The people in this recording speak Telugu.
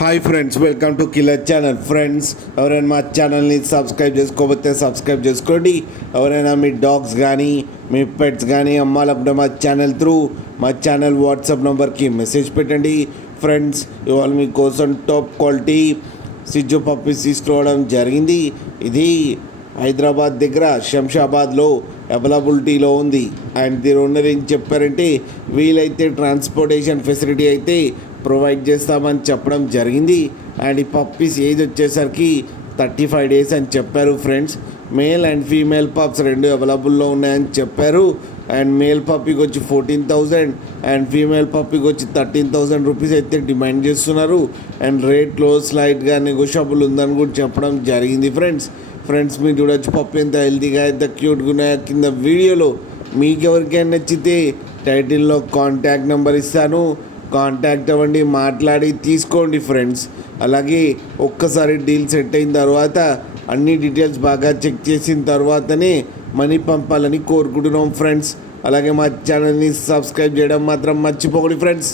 Hi friends, welcome to killer channel. Friends, ఎవరైనా మా ఛానల్ని సబ్స్క్రైబ్ చేసుకోకపోతే సబ్స్క్రైబ్ చేసుకోండి. ఎవరైనా మీ డాగ్స్ కానీ మీ పెట్స్ కానీ అమ్మాలప్పుడు మా ఛానల్ త్రూ మా ఛానల్ వాట్సాప్ నెంబర్కి మెసేజ్ పెట్టండి. ఫ్రెండ్స్, ఇవాళ మీకోసం టాప్ క్వాలిటీ సిజ్జు పప్పీస్ తీసుకురావడం జరిగింది. ఇది హైదరాబాద్ దగ్గర శంషాబాద్లో అవైలబిలిటీలో ఉంది. అండ్ దీని ఓనర్ ఏం చెప్పారంటే, వీలైతే ట్రాన్స్పోర్టేషన్ ఫెసిలిటీ అయితే ప్రొవైడ్ చేస్తామని చెప్పడం జరిగింది. అండ్ ఈ పప్పీస్ ఏజ్ వచ్చేసరికి 35 days అని చెప్పారు. Friends, male and female pups రెండు అవైలబుల్లో ఉన్నాయని చెప్పారు. అండ్ మేల్ పప్పీకి వచ్చి 14,000 అండ్ ఫీమేల్ పప్పీకి వచ్చి 13,000 రూపీస్ అయితే డిమాండ్ చేస్తున్నారు. అండ్ రేట్లో స్లైట్గా నెగోషియబుల్ ఉందని కూడా చెప్పడం జరిగింది. ఫ్రెండ్స్ మీరు చూడొచ్చు పప్పి ఎంత హెల్తీగా ఎంత క్యూట్గా ఉన్నాయో. కింద వీడియోలో మీకు ఎవరికైనా నచ్చితే టైటిల్లో కాంటాక్ట్ నెంబర్ ఇస్తాను, కాంటాక్ట్ అవ్వండి, మాట్లాడి తీసుకోండి. ఫ్రెండ్స్, అలాగే ఒక్కసారి డీల్ సెట్ అయిన తర్వాత అన్ని డీటెయిల్స్ బాగా చెక్ చేసిన తర్వాతనే మనీ పంపాలని కోరుకుంటున్నాం. ఫ్రెండ్స్, అలాగే మా ఛానల్ని సబ్స్క్రైబ్ చేయడం మాత్రం మర్చిపోకండి. ఫ్రెండ్స్.